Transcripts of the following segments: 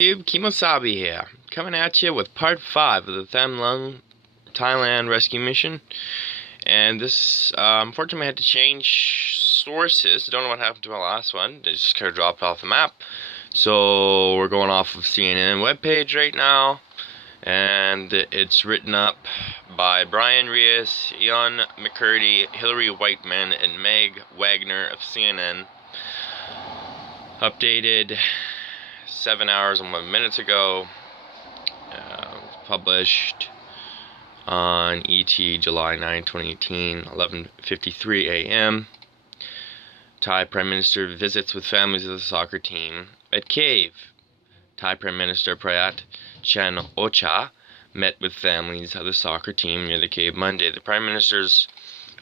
Kemo Sabi here, coming at you with part 5 of the Tham Laung Thailand rescue mission. And this, unfortunately, I had to change sources. I don't know what happened to my last one. They just kind of dropped off the map. So we're going off of CNN webpage right now. And it's written up by Ries, Euan McKirdy, Hilary, Whiteman, and Wagner of CNN. Updated 7 hours and 1 minute ago. Published on ET July 9, 2018, 11:53 a.m. Thai Prime Minister visits with families of the soccer team at Kiev. Thai Prime Minister Prayut Chan-o-cha met with families of the soccer team near the Kiev Monday. The Prime Minister's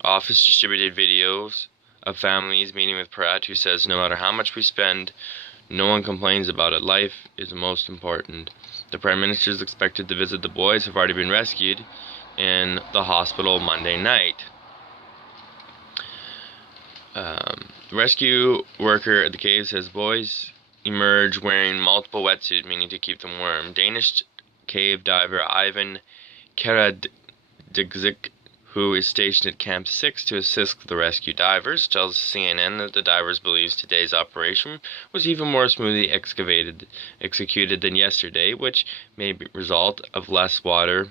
office distributed videos of families meeting with Prayut, who says, "No matter how much we spend, no one complains about it. Life is most important." The Prime Minister is expected to visit the boys who have already been rescued in the hospital Monday night. Rescue worker at the cave says boys emerge wearing multiple wetsuits, meaning to keep them warm. Danish cave diver Euan McKirdy, who is stationed at Camp 6 to assist the rescue divers, tells CNN that the divers believes today's operation was even more smoothly executed than yesterday, which may be a result of less water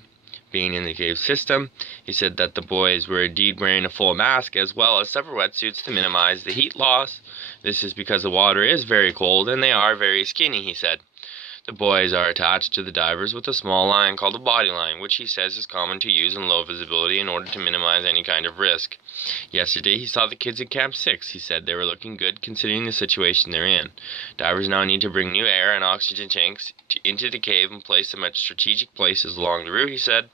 being in the cave system. He said that the boys were indeed wearing a full mask as well as several wetsuits to minimize the heat loss. This is because the water is very cold and they are very skinny, he said. The boys are attached to the divers with a small line called a body line, which he says is common to use in low visibility in order to minimize any kind of risk. Yesterday he saw the kids at Camp 6. He said they were looking good considering the situation they're in. Divers now need to bring new air and oxygen tanks into the cave and place them at strategic places along the route, he said.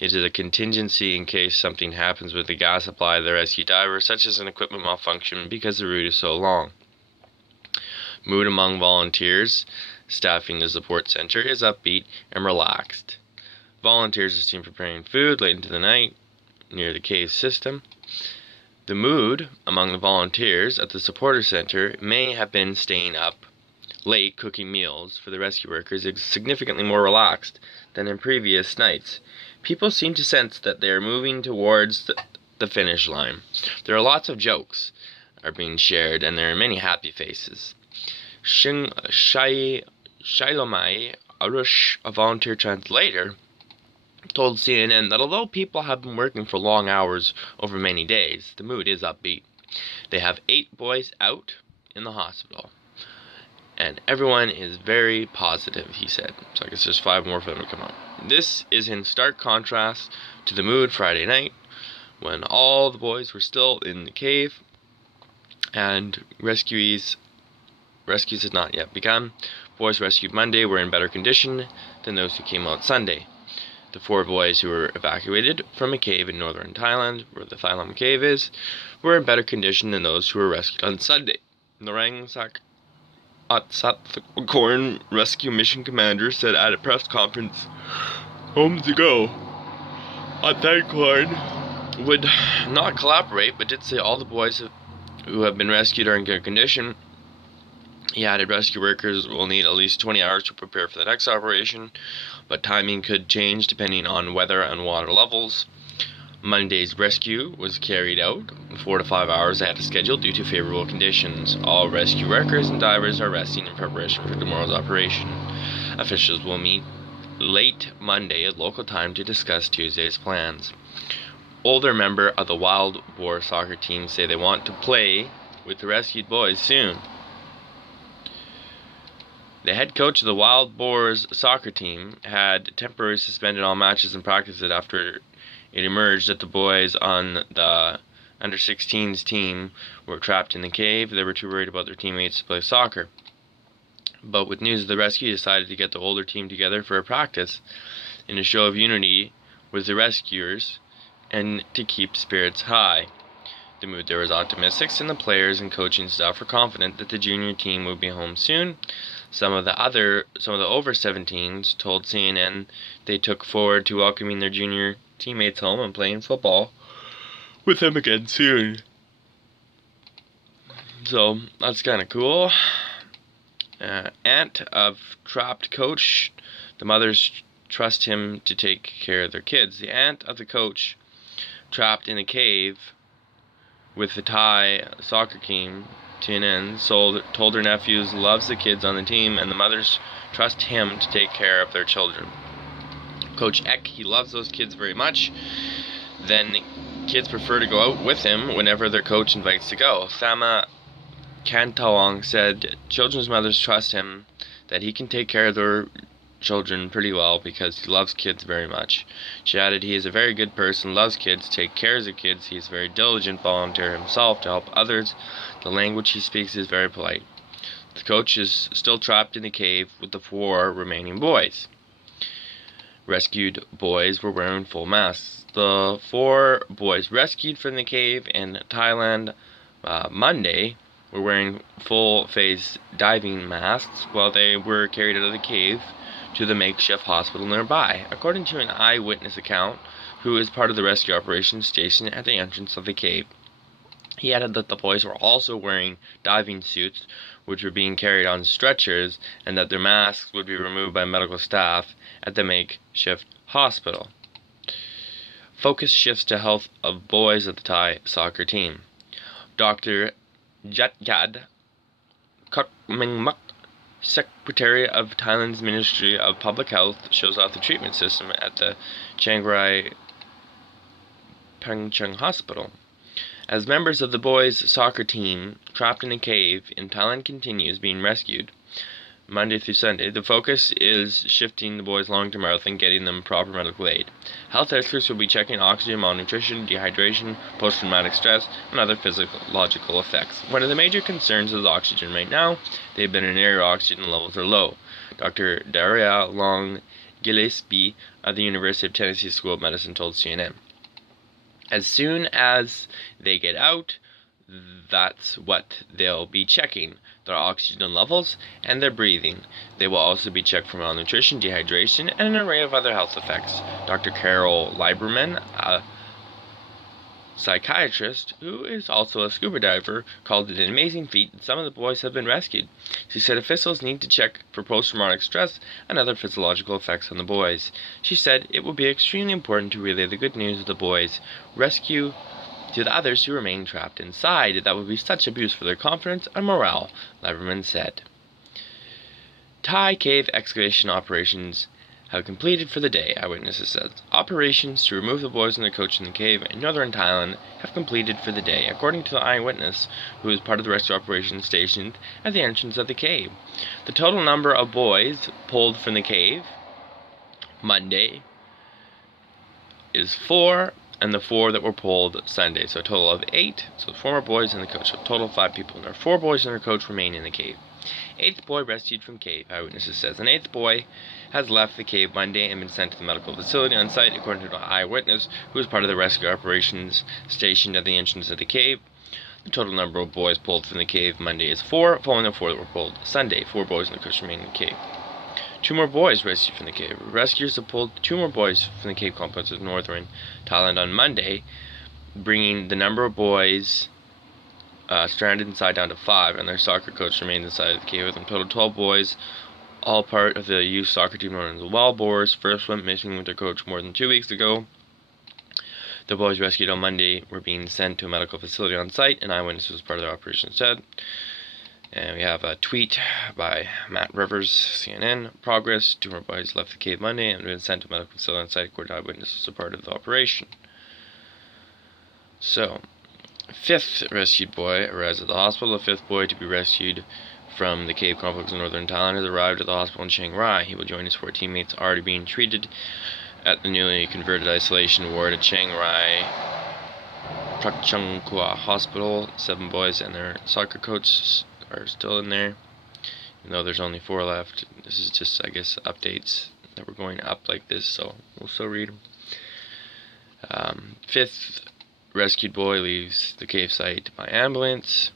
It is a contingency in case something happens with the gas supply of the rescue divers, such as an equipment malfunction, because the route is so long. Mood among volunteers staffing the support center is upbeat and relaxed. Volunteers are seen preparing food late into the night near the cave system. The mood among the volunteers at the supporter center may have been staying up late cooking meals for the rescue workers is significantly more relaxed than in previous nights. People seem to sense that they are moving towards the finish line. There are lots of jokes are being shared and there are many happy faces. Shailomai Arush, a volunteer translator, told CNN that although people have been working for long hours over many days, the mood is upbeat. They have 8 boys out in the hospital, and everyone is very positive, he said. So I guess there's 5 more for them to come out. This is in stark contrast to the mood Friday night, when all the boys were still in the cave, and rescues had not yet begun. Boys rescued Monday were in better condition than those who came out Sunday. The 4 boys who were evacuated from a cave in northern Thailand, where the Tham Laung cave is, were in better condition than those who were rescued on Sunday. Narang Sak Atsat, the Korn rescue mission commander, said at a press conference moments ago, Korn would not collaborate, but did say all the boys who have been rescued are in good condition. He added rescue workers will need at least 20 hours to prepare for the next operation, but timing could change depending on weather and water levels. Monday's rescue was carried out 4 to 5 hours ahead of schedule due to favorable conditions. All rescue workers and divers are resting in preparation for tomorrow's operation. Officials will meet late Monday at local time to discuss Tuesday's plans. Older members of the Wild Boar soccer team say they want to play with the rescued boys soon. The head coach of the Wild Boars soccer team had temporarily suspended all matches and practices after it emerged that the boys on the under-16s team were trapped in the cave. They were too worried about their teammates to play soccer. But with news of the rescue, he decided to get the older team together for a practice in a show of unity with the rescuers and to keep spirits high. The mood there was optimistic, and the players and coaching staff were confident that the junior team would be home soon. Some of the over 17s told CNN they took forward to welcoming their junior teammates home and playing football with them again soon. So that's kind of cool. Aunt of trapped coach. The mothers trust him to take care of their kids. The aunt of the coach trapped in a cave with the Thai soccer team, TNN, told her nephews loves the kids on the team, and the mothers trust him to take care of their children. Coach Ek, he loves those kids very much. Then kids prefer to go out with him whenever their coach invites to go. Tham Laung said children's mothers trust him, that he can take care of their children pretty well because he loves kids very much. She added he is a very good person, loves kids, takes care of the kids, he is a very diligent volunteer himself to help others. The language he speaks is very polite. The coach is still trapped in the cave with the 4 remaining boys. Rescued boys were wearing full masks. The 4 boys rescued from the cave in Thailand Monday were wearing full-face diving masks while they were carried out of the cave to the makeshift hospital nearby, according to an eyewitness account who is part of the rescue operation stationed at the entrance of the cave. He added that the boys were also wearing diving suits, which were being carried on stretchers, and that their masks would be removed by medical staff at the makeshift hospital. Focus shifts to health of boys of the Thai soccer team. Dr. Jatyad Kutmingmuk, Secretary of Thailand's Ministry of Public Health, shows off the treatment system at the Chiang Rai Pengcheng Hospital. As members of the boys' soccer team trapped in a cave in Thailand continues being rescued Monday through Sunday, the focus is shifting the boys' long-term health and getting them proper medical aid. Health experts will be checking oxygen, malnutrition, dehydration, post-traumatic stress, and other physiological effects. One of the major concerns is oxygen right now. They've been in an area where oxygen levels are low. Dr. Daria Long Gillespie of the University of Tennessee School of Medicine told CNN. As soon as they get out, that's what they'll be checking, their oxygen levels and their breathing. They will also be checked for malnutrition, dehydration, and an array of other health effects. Dr. Carol Lieberman, a psychiatrist who is also a scuba diver, called it an amazing feat that some of the boys have been rescued. She said officials need to check for post-traumatic stress and other physiological effects on the boys. She said it will be extremely important to relay the good news of the boys' rescue to the others who remain trapped inside. That would be such a boost for their confidence and morale, Lieberman said. Thai cave excavation operations have completed for the day, eyewitnesses said. Operations to remove the boys and their coach in the cave in northern Thailand have completed for the day, according to the eyewitness, who is part of the rescue operation stationed at the entrance of the cave. The total number of boys pulled from the cave Monday is 4, and the 4 that were pulled Sunday, so a total of 8. So 4 more boys and the coach, so a total of 5 people. And there are 4 boys and their coach remain in the cave. 8th boy rescued from cave, eyewitnesses says. An 8th boy has left the cave Monday and been sent to the medical facility on site, according to an eyewitness who is part of the rescue operations stationed at the entrance of the cave. The total number of boys pulled from the cave Monday is 4, following the 4 that were pulled Sunday. 4 boys and the coach remain in the cave. 2 more boys rescued from the cave. Rescuers have pulled 2 more boys from the cave complex of northern Thailand on Monday, bringing the number of boys stranded inside down to 5, and their soccer coach remained inside of the cave with them. Total 12 boys, all part of the youth soccer team known as the Wild Boars, first went missing with their coach more than 2 weeks ago. The boys rescued on Monday were being sent to a medical facility on site, and eyewitnesses was part of the operation said. And we have a tweet by Matt Rivers, CNN. Progress. 2 more boys left the cave Monday and been sent to medical facility on site. According to eyewitnesses, a part of the operation. So, 5th rescued boy arrives at the hospital. The 5th boy to be rescued from the cave complex in northern Thailand has arrived at the hospital in Chiang Rai. He will join his 4 teammates already being treated at the newly converted isolation ward at Chiang Rai Prakchungkua Hospital. 7 boys and their soccer coach are still in there, even though there's only 4 left. This is just, I guess, updates that were going up like this, so we'll still read them. 5th rescued boy leaves the cave site by ambulance.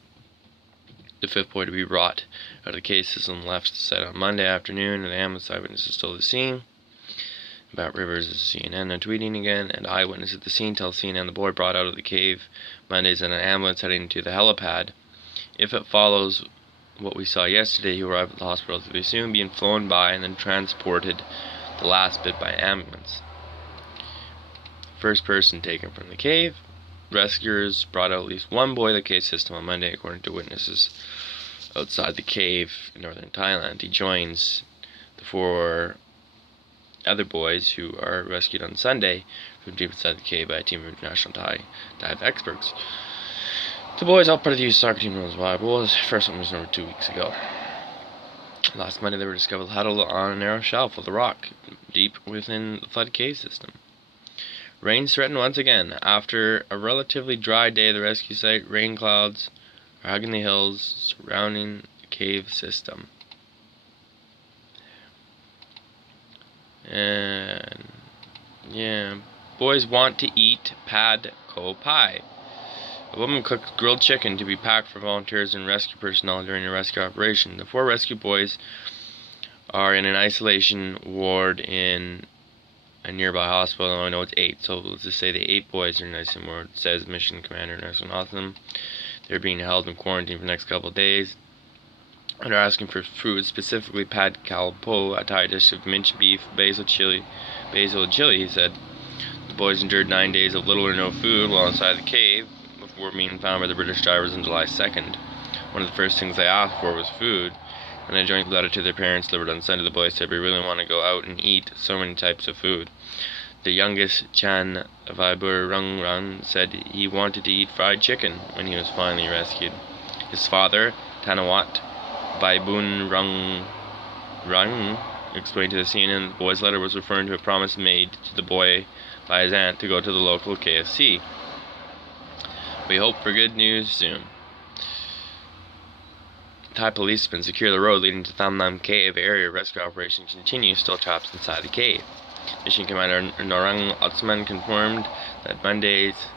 The 5th boy to be brought out of the cave system left the site on Monday afternoon, and the ambulance eyewitness is still at the scene. About Rivers is CNN tweeting again, and eyewitness at the scene tells CNN the boy brought out of the cave Monday's in an ambulance heading to the helipad. If it follows what we saw yesterday, he arrived at the hospital to be soon being flown by and then transported the last bit by ambulance. First person taken from the cave. Rescuers brought out at least one boy of the cave system on Monday, according to witnesses outside the cave in northern Thailand. He joins the 4 other boys who are rescued on Sunday from deep inside the cave by a team of international Thai dive experts. The boys, all part of the youth soccer team, known as Whiteman. The first one was over 2 weeks ago. Last Monday, they were discovered huddled on a narrow shelf of the rock deep within the flood cave system. Rains threaten once again. After a relatively dry day at the rescue site, rain clouds are hugging the hills surrounding the cave system. And boys want to eat pad ko pie. A woman cooked grilled chicken to be packed for volunteers and rescue personnel during a rescue operation. The 4 rescue boys are in an isolation ward in a nearby hospital. I know it's 8, so let's just say the 8 boys are in an isolation ward, says Mission Commander Nelson Otham. They're being held in quarantine for the next couple of days. And they're asking for food, specifically pad kalpo, a Thai dish of minced beef, basil and chili, he said. The boys endured 9 days of little or no food while inside the cave before being found by the British divers on July 2nd. One of the first things they asked for was food. In a joint letter to their parents delivered on Sunday, the boys said, "We really want to go out and eat so many types of food." The youngest, Chan Vaiburungrun, said he wanted to eat fried chicken when he was finally rescued. His father, Tanawat Vaibunrungrun, explained to the CNN that the boy's letter was referring to a promise made to the boy by his aunt to go to the local KFC. "We hope for good news soon." Thai policemen secure the road leading to Tham Laung cave. Area rescue operation continues, still trapped inside the cave. Mission Commander Narang Otsman confirmed that Monday's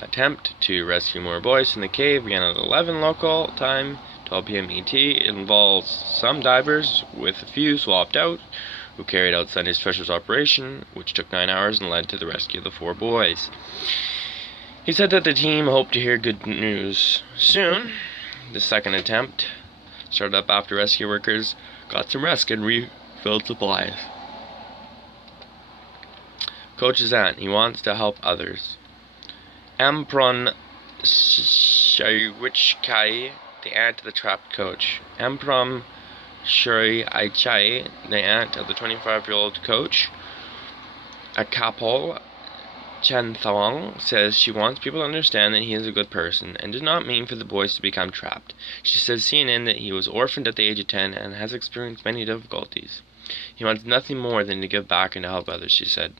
attempt to rescue more boys from the cave began at 11 local time, 12 p.m. ET. It involves some divers, with a few swapped out, who carried out Sunday's treasures operation, which took 9 hours and led to the rescue of the 4 boys. He said that the team hoped to hear good news soon. The second attempt started up after rescue workers got some rest and refilled supplies. Coach's aunt, he wants to help others. Ampron Shariwichkai, the aunt of the trapped coach. Ampron Shariwichkai, the aunt of the 25-year-old coach, a couple, Chen Thong, says she wants people to understand that he is a good person and did not mean for the boys to become trapped. She says CNN that he was orphaned at the age of 10 and has experienced many difficulties. He wants nothing more than to give back and to help others, she said.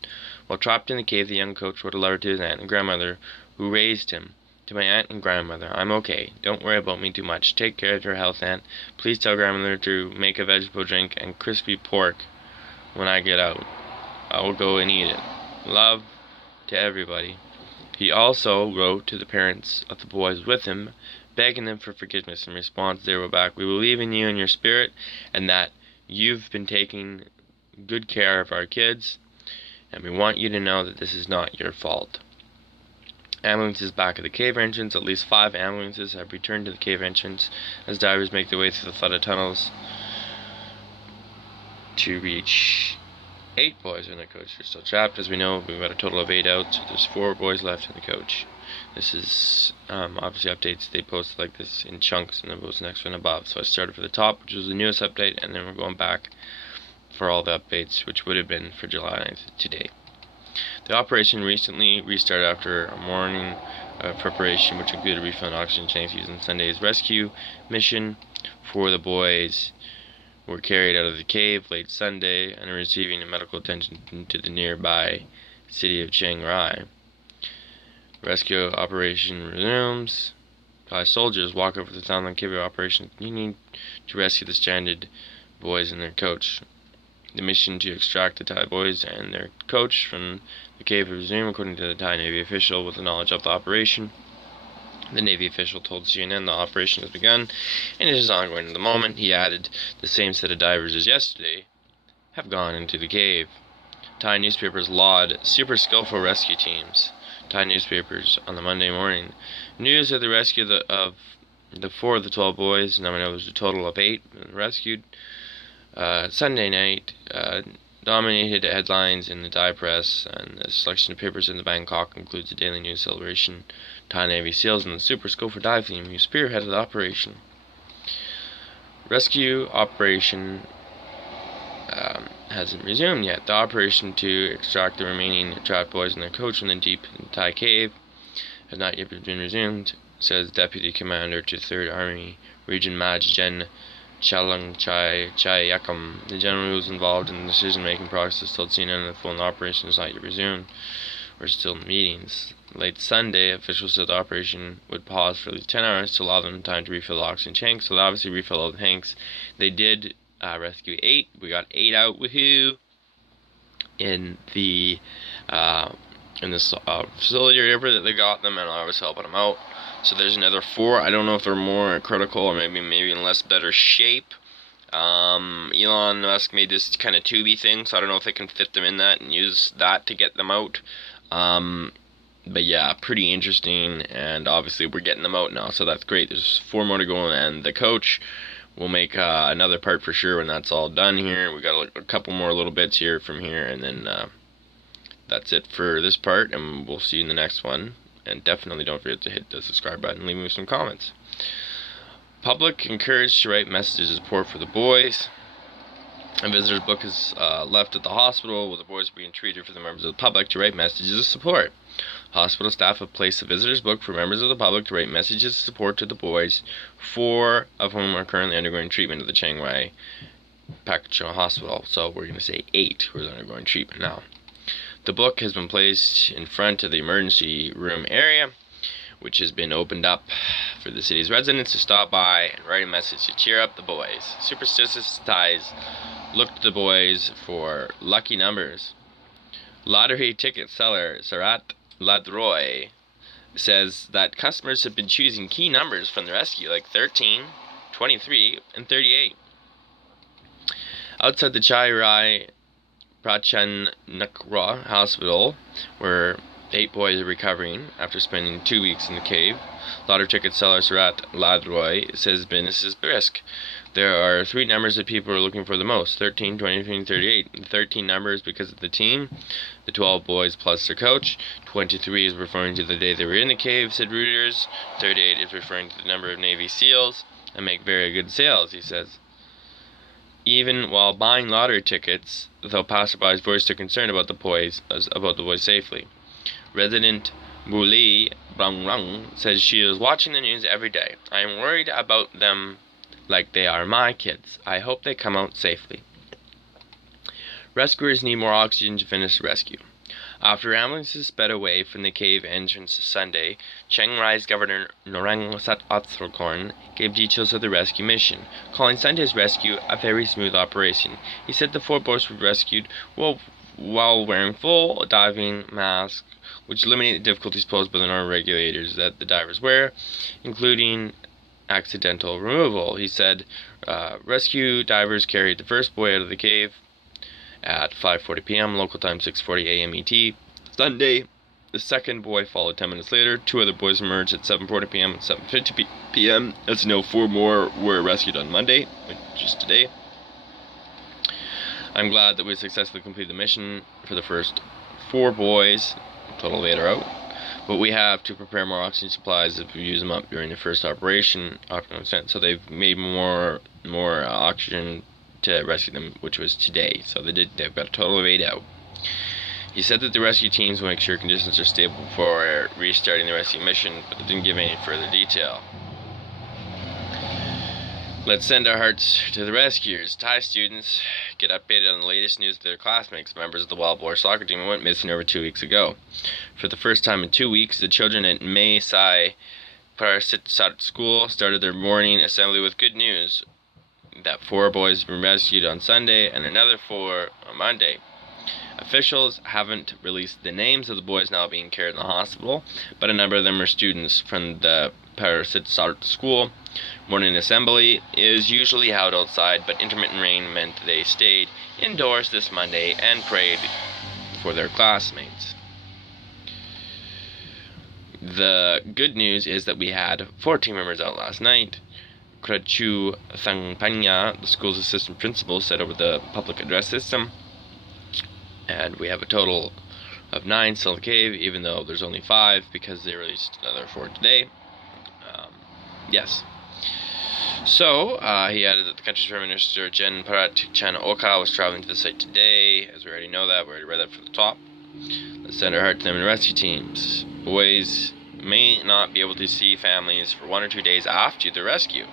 While trapped in the cave, the young coach wrote a letter to his aunt and grandmother who raised him. "To my aunt and grandmother, I'm okay. Don't worry about me too much. Take care of your health, aunt. Please tell grandmother to make a vegetable drink and crispy pork when I get out. I will go and eat it. Love to everybody." He also wrote to the parents of the boys with him, begging them for forgiveness. In response, they wrote back, "We believe in you and your spirit, and that you've been taking good care of our kids, and we want you to know that this is not your fault." Ambulances back at the cave entrance. At least 5 ambulances have returned to the cave entrance as divers make their way through the flooded tunnels to reach 8 boys in the coach are still trapped. As we know, we've got a total of 8 out. So there's 4 boys left in the coach. This is obviously updates. They post like this in chunks, and then goes the next one above. So I started for the top, which was the newest update, and then we're going back for all the updates, which would have been for July 9th today. The operation recently restarted after a morning preparation, which included refilling oxygen tanks using Sunday's rescue mission. 4 of the boys were carried out of the cave late Sunday and are receiving medical attention to the nearby city of Chiang Rai. Rescue operation resumes. Thai soldiers walk over the Tham Laung cave operation, continuing to rescue the stranded boys and their coach. The mission to extract the Thai boys and their coach from the cave resumed, according to the Thai Navy official with the knowledge of the operation. The Navy official told CNN the operation has begun and it is ongoing at the moment. He added, "The same set of divers as yesterday have gone into the cave." Thai newspapers laud super skillful rescue teams. Thai newspapers on the Monday morning. News of the rescue of The 4 of the 12 boys, now we know there's a total of 8 rescued. Sunday night dominated headlines in the Thai press, and the selection of papers in the Bangkok includes a daily news celebration. Thai Navy SEALs and the Super Scoper dive team who spearheaded the operation. Rescue operation hasn't resumed yet. The operation to extract the remaining trapped boys and their coach from the deep Thai cave has not yet been resumed, says Deputy Commander to 3rd Army Region Maj Gen Chalang Chai Yakam. The general who was involved in the decision-making process told CNN that the full operation is not yet resumed. We're still in meetings. Late Sunday, officials said the operation would pause for at least 10 hours to allow them time to refill the oxygen tanks. So they obviously refilled all the tanks. They did rescue 8. We got 8 out, woohoo! In the this facility or whatever that they got them, and I was helping them out. So there's another 4. I don't know if they're more critical or maybe in less better shape. Elon Musk made this kind of tubey thing, so I don't know if they can fit them in that and use that to get them out. But yeah, pretty interesting, and obviously we're getting them out now, so that's great. There's 4 more to go, and the coach will make another part for sure when that's all done here. We got a couple more little bits here from here, and then that's it for this part, and we'll see you in the next one. And definitely don't forget to hit the subscribe button and leave me some comments. Public encouraged to write messages of support for the boys. A visitor's book is left at the hospital where the boys are being treated for the members of the public to write messages of support. Hospital staff have placed a visitor's book for members of the public to write messages of support to the boys, 4 of whom are currently undergoing treatment at the Chiang Rai Pak Chon Hospital. So we're going to say 8 who are undergoing treatment now. The book has been placed in front of the emergency room area, which has been opened up for the city's residents to stop by and write a message to cheer up the boys. Superstitious Thais look to the boys for lucky numbers. Lottery ticket seller Sarat Ladroy says that customers have been choosing key numbers from the rescue, like 13, 23, and 38. Outside the Chai Rai Prachan Nakra Hospital, where 8 boys are recovering after spending 2 weeks in the cave, lottery ticket seller Sarat Ladroy says business is brisk. There are 3 numbers that people are looking for the most: 13, 23, and 38. The 13 number is because of the team, the 12 boys plus their coach. 23 is referring to the day they were in the cave, said Reuters. 38 is referring to the number of Navy SEALs, and make very good sales, he says. Even while buying lottery tickets, though passersby voiced their concern about the boys' safety. Resident Muli Brangrang says she is watching the news every day. I am worried about them like they are my kids. I hope they come out safely. Rescuers need more oxygen to finish the rescue. After ambulances sped away from the cave entrance Sunday, Chiang Rai's Governor Norang Satotthorkorn gave details of the rescue mission, calling Sunday's rescue a very smooth operation. He said the 4 boys were rescued while wearing full diving masks, which eliminate the difficulties posed by the normal regulators that the divers wear, including accidental removal. He said rescue divers carried the first boy out of the cave at 5:40 p.m. local time 6:40 a.m. ET. Sunday, the second boy followed 10 minutes later. 2 other boys emerged at 7:40 p.m. and 7:50 p.m. As you know, 4 more were rescued on Monday, which is today. I'm glad that we successfully completed the mission for the first 4 boys. A total of 8 are out. But we have to prepare more oxygen supplies if we use them up during the first operation. So they've made more oxygen to rescue them, which was today. So they've got a total of 8 out. He said that the rescue teams will make sure conditions are stable before restarting the rescue mission, but they didn't give any further detail. Let's send our hearts to the rescuers. Thai students get updated on the latest news of their classmates. Members of the Wild Boar soccer team went missing over 2 weeks ago. For the first time in 2 weeks, the children at Mae Sai Parasitsat School started their morning assembly with good news that 4 boys were rescued on Sunday and another 4 on Monday. Officials haven't released the names of the boys now being carried in the hospital, but a number of them are students from the Parasitsat School. Morning assembly is usually held outside, but intermittent rain meant they stayed indoors this Monday and prayed for their classmates. The good news is that we had 4 team members out last night. Krachu Thangpanya, the school's assistant principal, said over the public address system. And we have a total of 9 still in the cave, even though there's only 5 because they released another 4 today. Yes. So, he added that the country's Prime Minister Jen Parat-Chan-ocha was traveling to the site today. As we already know that, we already read that from the top. Let's send our heart to them and rescue teams. Boys may not be able to see families for 1 or 2 days after the rescue.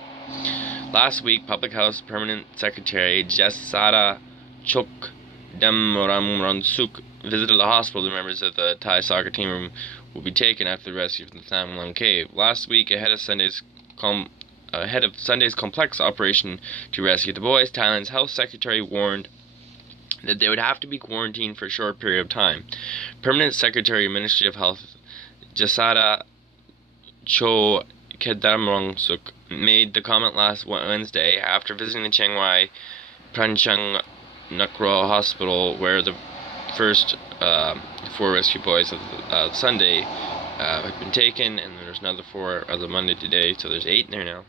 Last week, Public Health Permanent Secretary Jesara Chok Demramransuk visited the hospital. The members of the Thai soccer team will be taken after the rescue from the Tham Laung cave. Last week, ahead of Sunday's complex operation to rescue the boys, Thailand's health secretary warned that they would have to be quarantined for a short period of time. Permanent Secretary of Ministry of Health Jasada Cho Kedamrangsuk made the comment last Wednesday after visiting the Chiang Mai Pranchang Nakro Hospital, where the first 4 rescue boys of Sunday had been taken, and there's another 4 as of Monday today, so there's 8 in there now.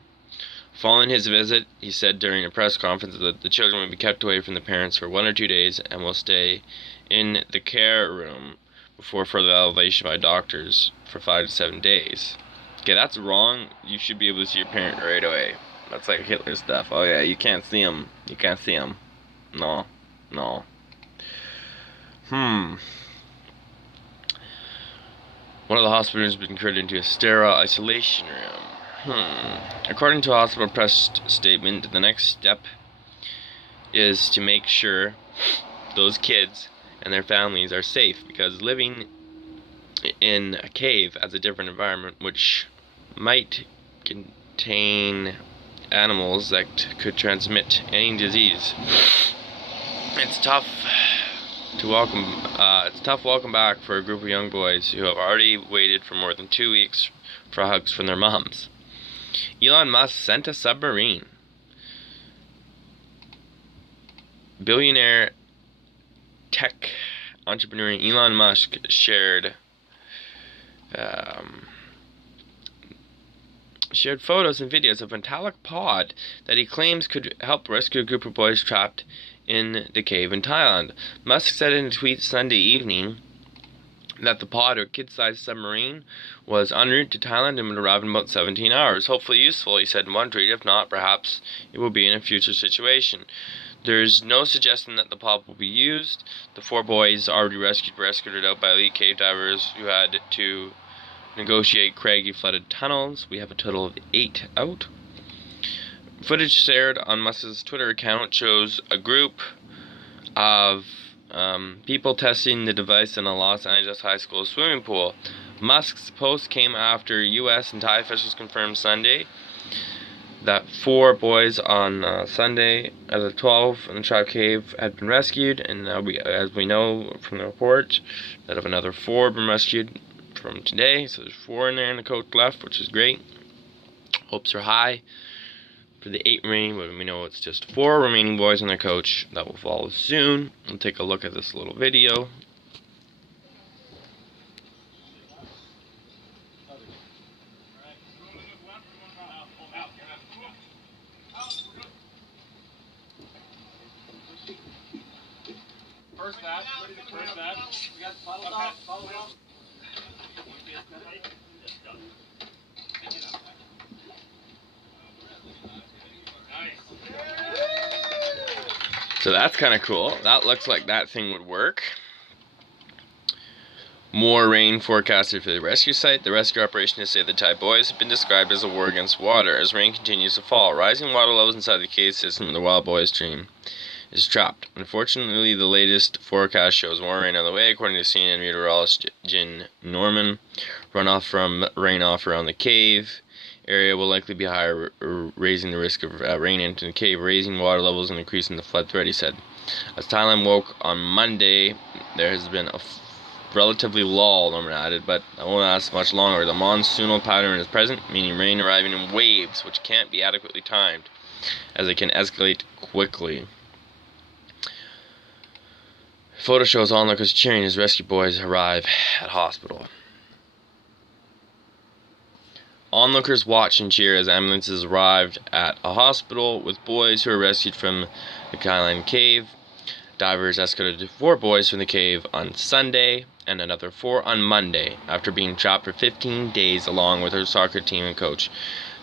Following his visit, he said during a press conference that the children will be kept away from the parents for 1 or 2 days and will stay in the care room before further elevation by doctors for 5 to 7 days. Okay, that's wrong. You should be able to see your parent right away. That's like Hitler stuff. Oh yeah, you can't see him. You can't see him. No. One of the hospitals has been converted into a sterile isolation room. According to a hospital press statement, the next step is to make sure those kids and their families are safe, because living in a cave has a different environment which might contain animals that could transmit any disease. It's tough welcome back for a group of young boys who have already waited for more than 2 weeks for hugs from their moms. Elon Musk sent a submarine. Billionaire tech entrepreneur Elon Musk shared photos and videos of a metallic pod that he claims could help rescue a group of boys trapped in the cave in Thailand. Musk said in a tweet Sunday evening that the pod, or kid-sized submarine, was en route to Thailand and would arrive in about 17 hours. Hopefully useful, he said in one tweet. If not, perhaps it will be in a future situation. There's no suggestion that the pod will be used. The 4 boys already were escorted out by elite cave divers who had to negotiate craggy flooded tunnels. We have a total of 8 out. Footage shared on Musk's Twitter account shows a group of people testing the device in a Los Angeles high school swimming pool. Musk's post came after U.S. and Thai officials confirmed Sunday that 4 boys on Sunday out of 12 in the Trout Cave had been rescued, and as we know from the report, that of another 4 have been rescued from today. So there's 4 in there in the coach left, which is great. Hopes are high for the 8 remaining, but we know it's just 4 remaining boys on their coach. That will follow soon. We'll take a look at this little video. First that. We got follow it off. So that's kind of cool. That looks like that thing would work. More rain forecasted for the rescue site. The rescue operation to save the Thai boys have been described as a war against water as rain continues to fall. Rising water levels inside the cave system of the Wild Boys stream is trapped. Unfortunately, the latest forecast shows more rain on the way, according to CNN meteorologist Jin Norman. Runoff from rain-off around the cave area will likely be higher, raising the risk of rain into the cave, raising water levels and increasing the flood threat, he said. As Thailand woke on Monday, there has been a relatively lull, Norman added, but it won't last much longer. The monsoonal pattern is present, meaning rain arriving in waves, which can't be adequately timed, as it can escalate quickly. Photo shows onlookers cheering as rescue boys arrive at hospital. Onlookers watched and cheered as ambulances arrived at a hospital with boys who were rescued from the Kailan cave. Divers escorted 4 boys from the cave on Sunday and another 4 on Monday after being trapped for 15 days along with their soccer team and coach.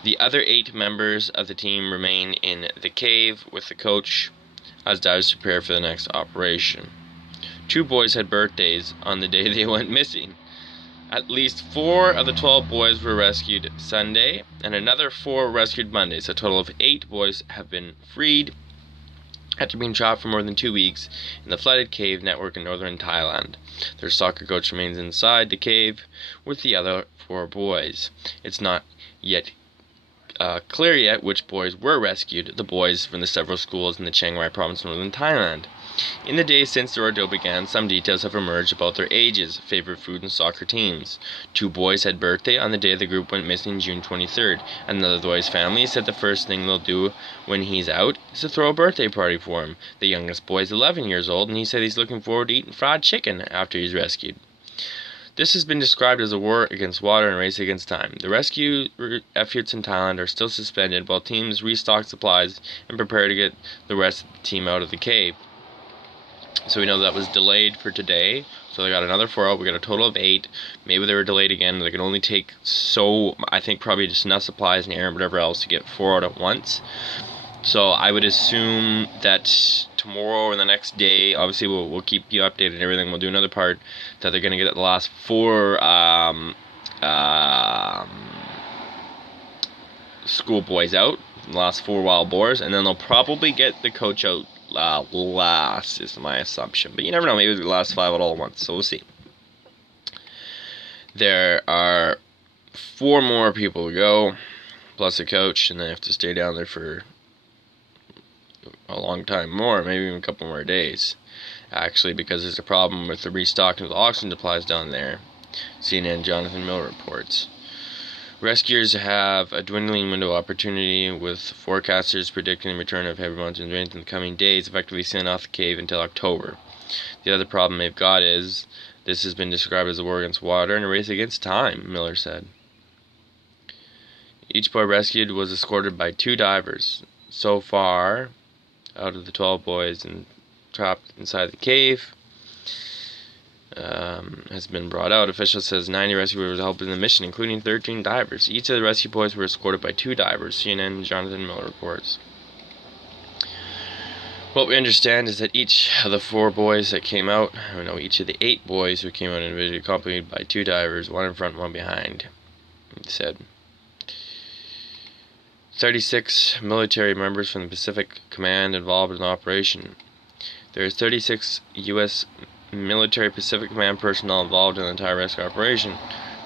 The other 8 members of the team remain in the cave with the coach as divers prepare for the next operation. 2 boys had birthdays on the day they went missing. At least 4 of the 12 boys were rescued Sunday, and another 4 were rescued Monday. So a total of 8 boys have been freed after being trapped for more than 2 weeks in the flooded cave network in northern Thailand. Their soccer coach remains inside the cave with the other 4 boys. It's not yet clear yet which boys were rescued, the boys from the several schools in the Chiang Rai province of northern Thailand. In the days since the ordeal began, some details have emerged about their ages, favorite food, and soccer teams. 2 boys had birthday on the day the group went missing, June 23rd. Another boy's family said the first thing they'll do when he's out is to throw a birthday party for him. The youngest boy is 11 years old, and he said he's looking forward to eating fried chicken after he's rescued. This has been described as a war against water and a race against time. The rescue efforts in Thailand are still suspended while teams restock supplies and prepare to get the rest of the team out of the cave. So we know that was delayed for today. So they got another 4 out. We got a total of 8. Maybe they were delayed again. They can only take I think probably just enough supplies and air and whatever else to get 4 out at once. So I would assume that tomorrow or the next day, obviously we'll keep you updated and everything. We'll do another part that they're going to get the last 4 schoolboys out, the last 4 wild boars, and then they'll probably get the coach out last, is my assumption. But you never know, maybe the last 5 out all at once, so we'll see. There are 4 more people to go, plus a coach, and they have to stay down there for a long time more, maybe even a couple more days, actually, because there's a problem with the restocking of the oxygen supplies down there. CNN Jonathan Mill reports. Rescuers have a dwindling window of opportunity, with forecasters predicting the return of heavy monsoon rains in the coming days, effectively sealing off the cave until October. The other problem they've got is this has been described as a war against water and a race against time, Miller said. Each boy rescued was escorted by 2 divers. So far, out of the 12 boys trapped inside the cave, has been brought out. Officials says 90 rescuers helped in the mission, including 13 divers. Each of the rescue boys were escorted by 2 divers, CNN Jonathan Miller reports. What we understand is that each of the 4 boys that came out, each of the 8 boys who came out individually, accompanied by 2 divers, 1 in front, 1 behind, he said. 36 military members from the Pacific Command involved in the operation. There is 36 U.S. military Pacific Command personnel involved in the entire rescue operation.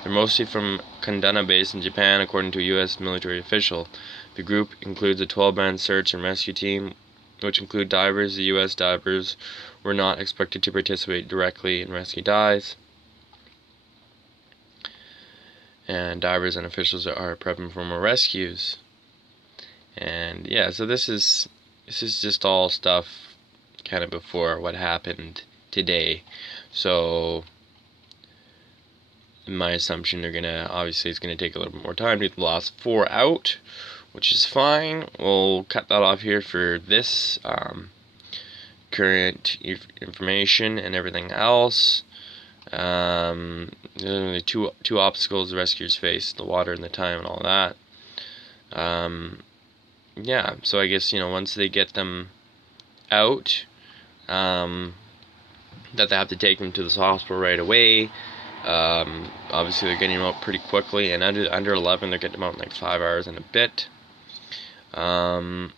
They're mostly from Kandana Base in Japan, according to a U.S. military official. The group includes a 12-man search and rescue team, which include divers. The U.S. divers were not expected to participate directly in rescue dives, and divers and officials are prepping for more rescues. And yeah, so this is just all stuff kind of before what happened today. So in my assumption, it's gonna take a little bit more time to get the last 4 out, which is fine. We'll cut that off here for this current information and everything else. There's only two obstacles the rescuers face: the water and the time and all that. Yeah, so I guess, once they get them out, that they have to take them to this hospital right away. Obviously they're getting them out pretty quickly, and under 11 they're getting them out in like 5 hours and a bit. And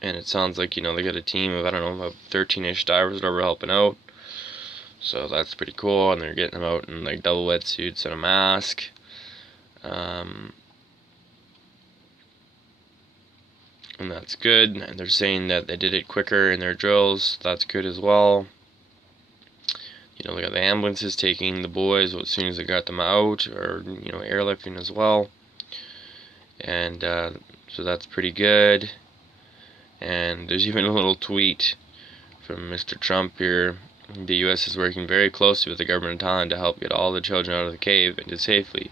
it sounds like, they got a team of, about 13-ish divers that are helping out. So that's pretty cool, and they're getting them out in like double wetsuits and a mask. And that's good, and they're saying that they did it quicker in their drills. That's good as well. They got the ambulances taking the boys as soon as they got them out, or airlifting as well. And so that's pretty good. And there's even a little tweet from Mr. Trump here. The U.S. is working very closely with the government of Thailand to help get all the children out of the cave into safely.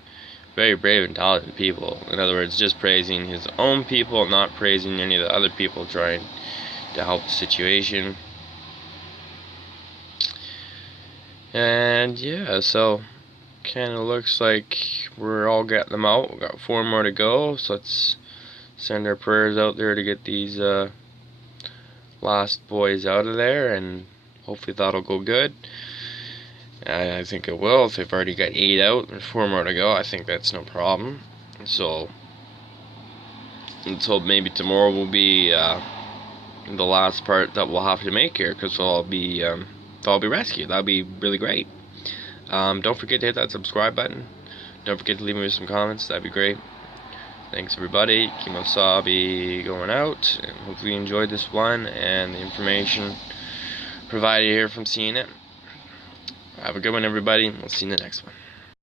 very brave and talented people. In other words, just praising his own people, not praising any of the other people trying to help the situation. And yeah, so kind of looks like we're all getting them out. We've got 4 more to go, so let's send our prayers out there to get these last boys out of there, and hopefully that'll go good. I think it will. If they've already got 8 out and 4 more to go, I think that's no problem. So let's hope maybe tomorrow will be the last part that we'll have to make here, because they'll all be rescued. That'll be really great. Don't forget to hit that subscribe button. Don't forget to leave me some comments. That'd be great. Thanks everybody. Kemo Sabi going out, and hopefully you enjoyed this one and the information provided here from seeing it. Have a good one, everybody. We'll see you in the next one.